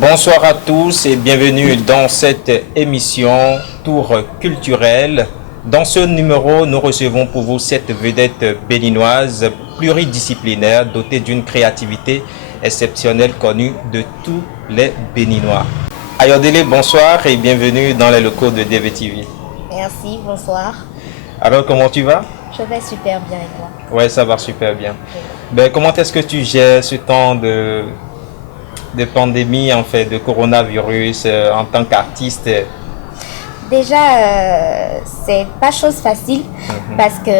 Bonsoir à tous et bienvenue dans cette émission Tour culturel. Dans ce numéro, nous recevons pour vous cette vedette béninoise pluridisciplinaire dotée d'une créativité exceptionnelle connue de tous les Béninois. Ayodele, bonsoir et bienvenue dans les locaux de DVTV. Merci, bonsoir. Alors, comment tu vas? Je vais super bien et toi? Ouais, ça va super bien. Comment est-ce que tu gères ce temps de pandémie, en fait, de coronavirus en tant qu'artiste? Déjà, c'est pas chose facile parce que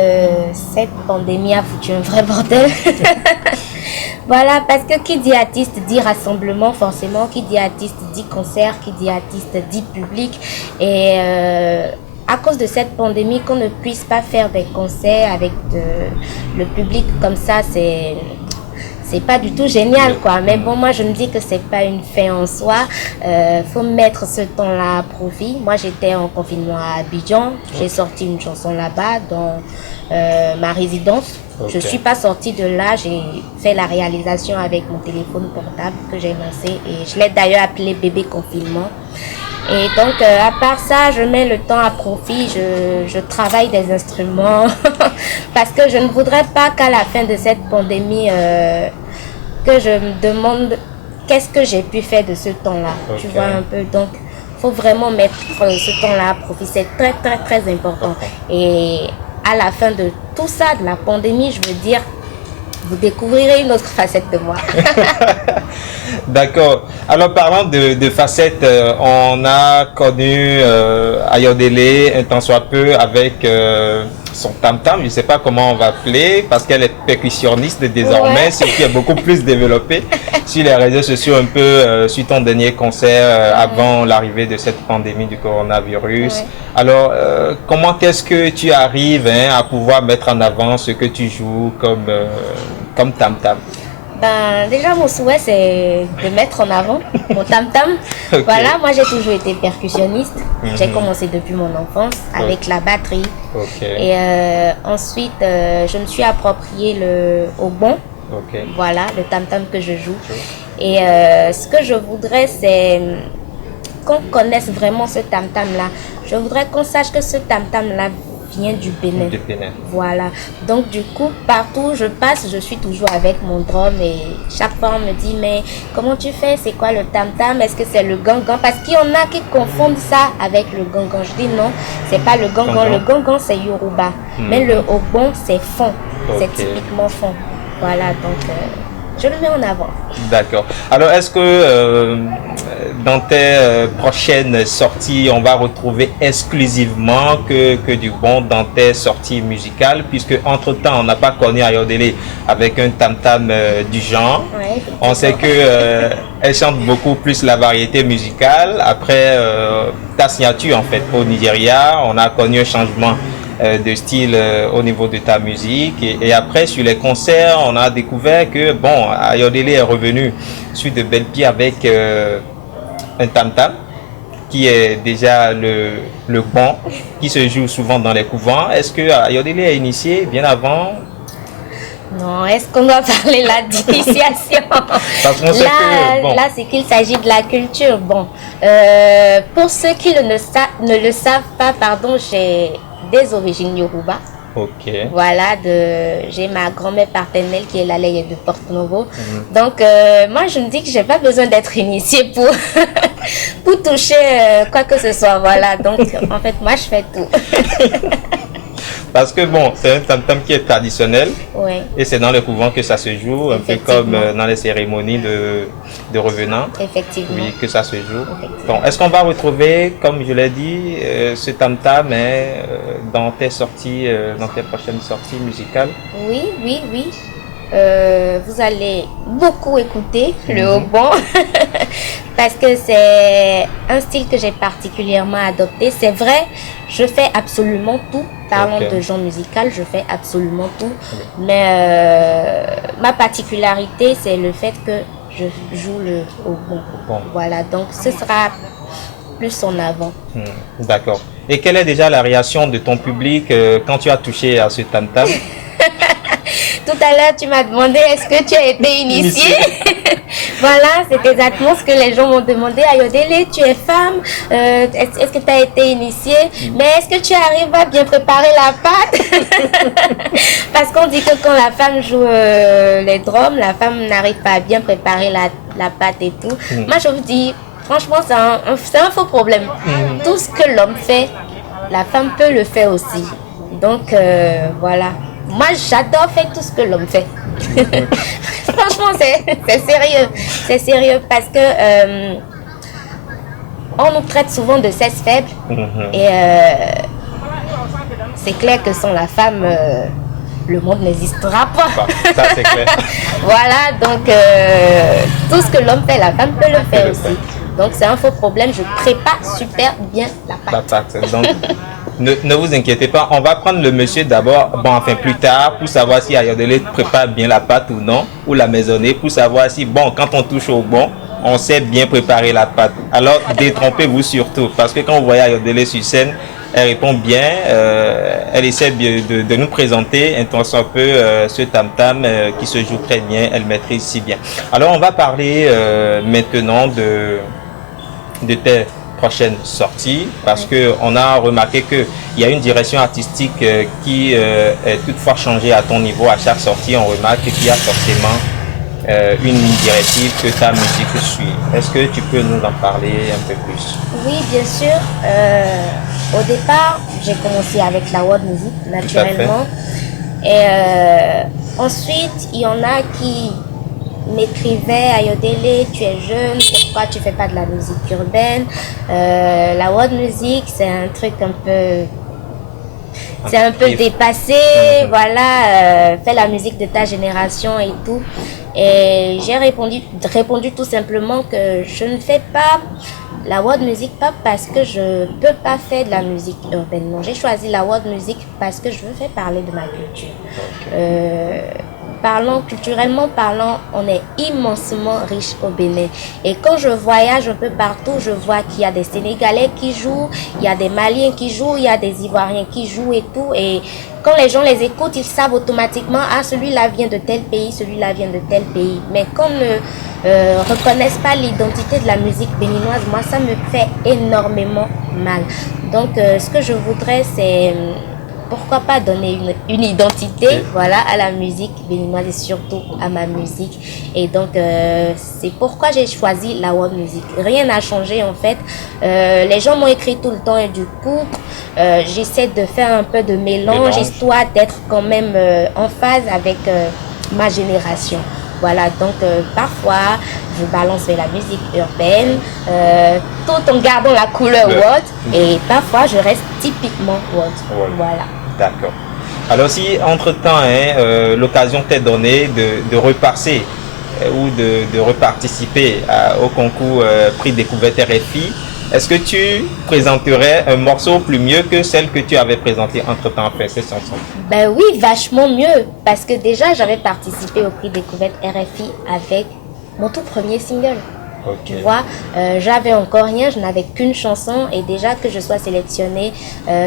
cette pandémie a foutu un vrai bordel. Voilà, parce que qui dit artiste dit rassemblement forcément, qui dit artiste dit concert, qui dit artiste dit public. Et à cause de cette pandémie, qu'on ne puisse pas faire des concerts avec le public comme ça, c'est pas du tout génial, quoi. Mais bon, moi je me dis que c'est pas une fin en soi. Faut mettre ce temps-là à profit. Moi j'étais en confinement à Abidjan, j'ai sorti une chanson là-bas dans ma résidence. Je suis pas sortie de là, j'ai fait la réalisation avec mon téléphone portable que j'ai lancé et je l'ai d'ailleurs appelé bébé confinement. Et donc, à part ça, je mets le temps à profit, je travaille des instruments parce que je ne voudrais pas qu'à la fin de cette pandémie, que je me demande qu'est-ce que j'ai pu faire de ce temps-là. Okay. Tu vois un peu, donc il faut vraiment mettre ce temps-là à profit, c'est très très très important. Et à la fin de tout ça, de la pandémie, je veux dire, vous découvrirez une autre facette de moi. D'accord. Alors, parlant de facettes, on a connu Ayodele un tant soit peu avec son tam-tam. Je ne sais pas comment on va appeler parce qu'elle est percussionniste désormais, ouais. Ce qui est beaucoup plus développé sur les réseaux sociaux, un peu sur ton dernier concert avant l'arrivée de cette pandémie du coronavirus. Ouais. Alors, comment est-ce que tu arrives à pouvoir mettre en avant ce que tu joues comme tam-tam? Déjà, mon souhait, c'est de mettre en avant mon tam-tam. Okay. Voilà, moi, j'ai toujours été percussionniste. J'ai commencé depuis mon enfance avec la batterie. Et ensuite, je me suis approprié le hautbois. Voilà, le tam-tam que je joue. Et ce que je voudrais, c'est qu'on connaisse vraiment ce tam-tam-là. Je voudrais qu'on sache que ce tam-tam-là vient du Bénin. Voilà. Donc du coup, partout où je passe, je suis toujours avec mon drum et chaque fois on me dit mais comment tu fais? C'est quoi le tam-tam? Est-ce que c'est le gangan? Parce qu'il y en a qui confondent ça avec le gangan. Je dis non, c'est pas le gangan. Le gangan c'est Yoruba. Mais le hautbois c'est fond. C'est typiquement fond. Voilà, donc je le mets en avant. D'accord. Alors, est-ce que dans tes prochaines sorties, on va retrouver exclusivement que du bon dans tes sorties musicales, puisque entre-temps, on n'a pas connu Ayodele avec un tam-tam du genre. Ouais, on sait que elle chante beaucoup plus la variété musicale. Après, ta signature, en fait, au Nigeria, on a connu un changement de style au niveau de ta musique et après sur les concerts on a découvert que bon Ayodele est revenu sur de belles pieds avec un tam-tam qui est déjà le bon qui se joue souvent dans les couvents. Est-ce que Ayodele est initié bien avant? Non, est-ce qu'on doit parler là d'initiation? Là, c'est qu'il s'agit de la culture. Bon, pour ceux qui ne le savent pas, pardon, j'ai des origines Yoruba. Voilà, j'ai ma grand-mère paternelle qui est la Laye de Porto-Novo. Donc, moi, je me dis que j'ai pas besoin d'être initiée pour toucher quoi que ce soit. Voilà, donc, en fait, moi, je fais tout. Parce que bon, c'est un tam-tam qui est traditionnel et c'est dans le couvent que ça se joue, un peu comme dans les cérémonies de revenants. Effectivement. Oui, que ça se joue. Bon, est-ce qu'on va retrouver, comme je l'ai dit, ce tam-tam dans tes sorties, dans tes prochaines sorties musicales? Oui. Vous allez beaucoup écouter le hautbois parce que c'est un style que j'ai particulièrement adopté. C'est vrai, je fais absolument tout. Parlant de genre musical, je fais absolument tout. Mais ma particularité, c'est le fait que je joue le hautbois. Voilà, donc ce sera plus en avant. D'accord. Et quelle est déjà la réaction de ton public quand tu as touché à ce tam-tam? Tout à l'heure, tu m'as demandé est-ce que tu as été initié. Voilà, c'est exactement ce que les gens m'ont demandé. Ayodele, tu es femme, est-ce que tu as été initiée? Mais est-ce que tu arrives à bien préparer la pâte? Parce qu'on dit que quand la femme joue les drums, la femme n'arrive pas à bien préparer la pâte et tout. Moi, je vous dis, franchement, c'est un faux problème. Tout ce que l'homme fait, la femme peut le faire aussi. Donc, voilà. Moi, j'adore faire tout ce que l'homme fait. Franchement, c'est sérieux. C'est sérieux parce que on nous traite souvent de sexe faible. Et c'est clair que sans la femme, le monde n'existera pas. Ça, c'est clair. Voilà, donc tout ce que l'homme fait, la femme peut le faire aussi. Donc, c'est un faux problème. Je prépare super bien la pâte. Donc, ne vous inquiétez pas, on va prendre le monsieur d'abord, plus tard, pour savoir si Ayodele prépare bien la pâte ou non, ou la maisonnée, pour savoir si, quand on touche au on sait bien préparer la pâte. Alors, détrompez-vous surtout, parce que quand vous voyez Ayodele sur scène, elle répond bien, elle essaie de nous présenter un tant soit peu ce tam-tam qui se joue très bien, elle maîtrise si bien. Alors, on va parler maintenant de tes prochaines sorties, parce que on a remarqué qu'il y a une direction artistique qui est toutefois changée à ton niveau. À chaque sortie, on remarque qu'il y a forcément une ligne directive que ta musique suit. Est-ce que tu peux nous en parler un peu plus? Oui, bien sûr. Au départ, j'ai commencé avec la world music, naturellement. Et ensuite, il y en a qui m'écrivaient: Ayodele, tu es jeune, pourquoi tu fais pas de la musique urbaine? La world music, c'est un truc un peu dépassé, voilà, fais la musique de ta génération et tout. Et j'ai répondu tout simplement que je ne fais pas la world music pas parce que je peux pas faire de la musique urbaine. Non, j'ai choisi la world music parce que je veux faire parler de ma culture. Culturellement parlant, on est immensément riche au Bénin. Et quand je voyage un peu partout, je vois qu'il y a des Sénégalais qui jouent, il y a des Maliens qui jouent, il y a des Ivoiriens qui jouent et tout. Et quand les gens les écoutent, ils savent automatiquement: ah, celui-là vient de tel pays, celui-là vient de tel pays. Mais qu'on ne reconnaissent pas l'identité de la musique béninoise, moi, ça me fait énormément mal. Donc, ce que je voudrais, c'est pourquoi pas donner une identité, voilà, à la musique béninoise et surtout à ma musique. Et donc, c'est pourquoi j'ai choisi la world music. Rien n'a changé en fait. Les gens m'ont écrit tout le temps et du coup, j'essaie de faire un peu de mélange. Histoire d'être quand même en phase avec ma génération. Voilà, donc parfois, je balance vers la musique urbaine, tout en gardant la couleur world, et parfois, je reste typiquement world. Voilà. D'accord. Alors, si entre-temps, l'occasion t'est donnée de repasser ou de reparticiper au concours Prix Découverte RFI, est-ce que tu présenterais un morceau plus mieux que celle que tu avais présentée entre-temps après cette chanson? Ben oui, vachement mieux. Parce que déjà, j'avais participé au Prix Découverte RFI avec mon tout premier single. Tu vois, j'avais encore rien, je n'avais qu'une chanson. Et déjà que je sois sélectionnée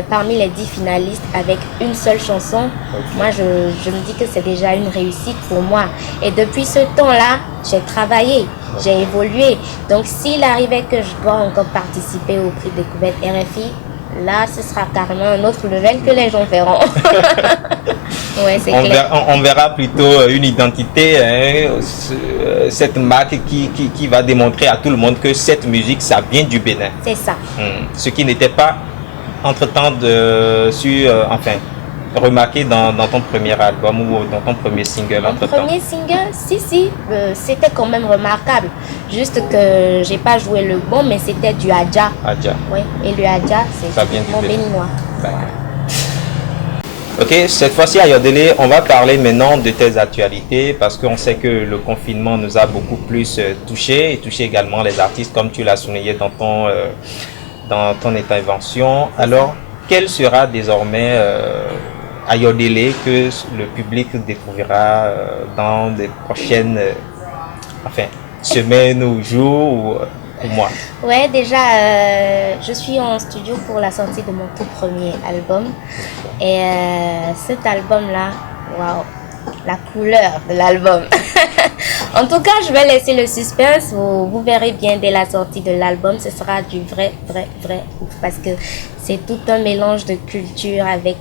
parmi les 10 finalistes avec une seule chanson, moi, je me dis que c'est déjà une réussite pour moi. Et depuis ce temps-là, j'ai travaillé. J'ai évolué. Donc, s'il arrivait que je dois encore participer au Prix Découverte RFI, là, ce sera carrément un autre level que les gens verront. Ouais, c'est clair. On verra plutôt une identité, cette marque qui va démontrer à tout le monde que cette musique, ça vient du Bénin. C'est ça. Ce qui n'était pas entre-temps remarqué dans ton premier album ou dans ton premier single. Mon premier single, si, c'était quand même remarquable. Juste que j'ai pas joué le bon, mais c'était du Adja. Adja. Oui, et le Adja, c'est mon béninois. D'accord. Ok, cette fois-ci, Ayodele, on va parler maintenant de tes actualités parce qu'on sait que le confinement nous a beaucoup plus touché et touché également les artistes, comme tu l'as souligné dans ton intervention. Alors, quelle sera désormais Ayodele que le public découvrira dans les prochaines semaines ou jours ou mois? Ouais, déjà, je suis en studio pour la sortie de mon tout premier album. Et cet album-là, waouh, la couleur de l'album. En tout cas, je vais laisser le suspense. Vous verrez bien dès la sortie de l'album. Ce sera du vrai ouf. Parce que c'est tout un mélange de culture avec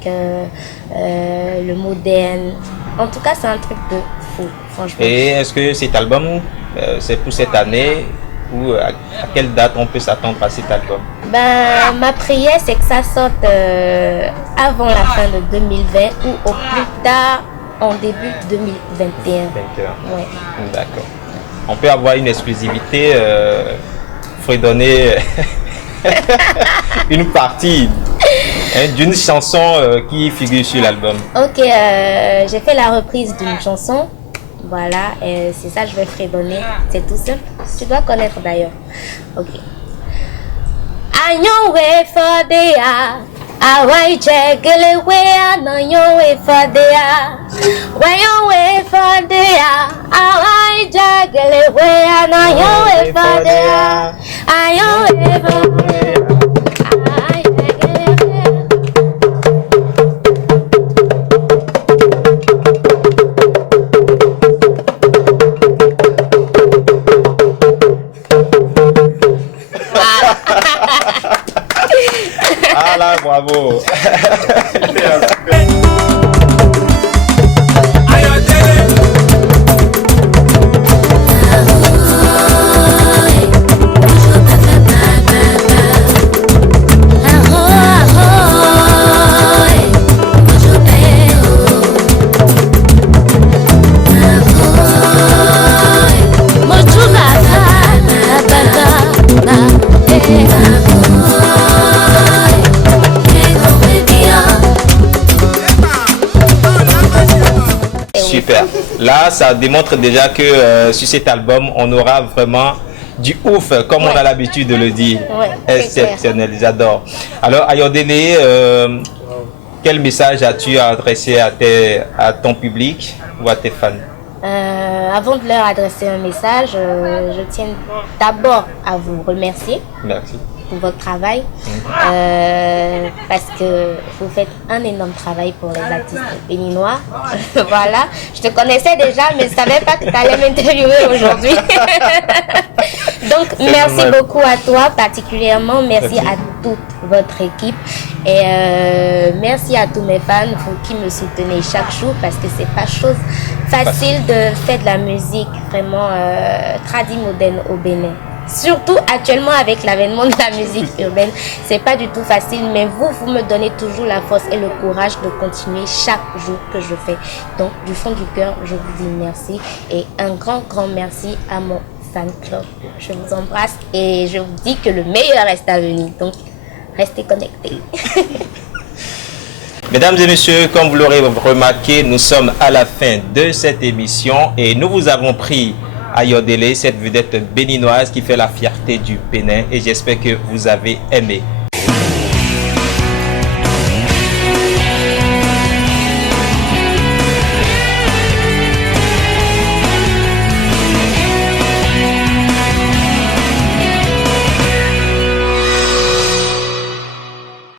le moderne. En tout cas, c'est un truc de fou, franchement. Et est-ce que cet album, c'est pour cette année ou à quelle date on peut s'attendre à cet album? Ben, ma prière, c'est que ça sorte avant la fin de 2020 ou au plus tard en début 2021. Ouais. D'accord. On peut avoir une exclusivité, fredonner une partie d'une chanson qui figure sur l'album. Ok, j'ai fait la reprise d'une chanson. Voilà, c'est ça, je vais fredonner. C'est tout simple. Tu dois connaître d'ailleurs. Ok. Ayon we for the awai jegele we anayon we for the wayon we for the awai jegele we anayon we for the ayon we for the Ah là, bravo. Super. Là, ça démontre déjà que sur cet album, on aura vraiment du ouf, comme on a l'habitude de le dire. Exceptionnel, j'adore. Alors, Ayodele, quel message as-tu adressé à ton public ou à tes fans? Avant de leur adresser un message, je tiens d'abord à vous remercier. Merci. Pour votre travail, parce que vous faites un énorme travail pour les artistes béninois. Voilà, je te connaissais déjà, mais je ne savais pas que tu allais m'interviewer aujourd'hui. Donc, merci beaucoup à toi particulièrement, merci à toute votre équipe et merci à tous mes fans qui me soutenaient chaque jour, parce que c'est pas chose facile de faire de la musique vraiment tradie moderne au Bénin. Surtout actuellement avec l'avènement de la musique urbaine, c'est pas du tout facile, mais vous me donnez toujours la force et le courage de continuer chaque jour que je fais. Donc du fond du cœur, je vous dis merci et un grand merci à mon fan club. Je vous embrasse et je vous dis que le meilleur reste à venir. Donc restez connectés. Mesdames et messieurs, comme vous l'aurez remarqué, nous sommes à la fin de cette émission et nous vous avons pris Ayodele, cette vedette béninoise qui fait la fierté du Bénin, et j'espère que vous avez aimé.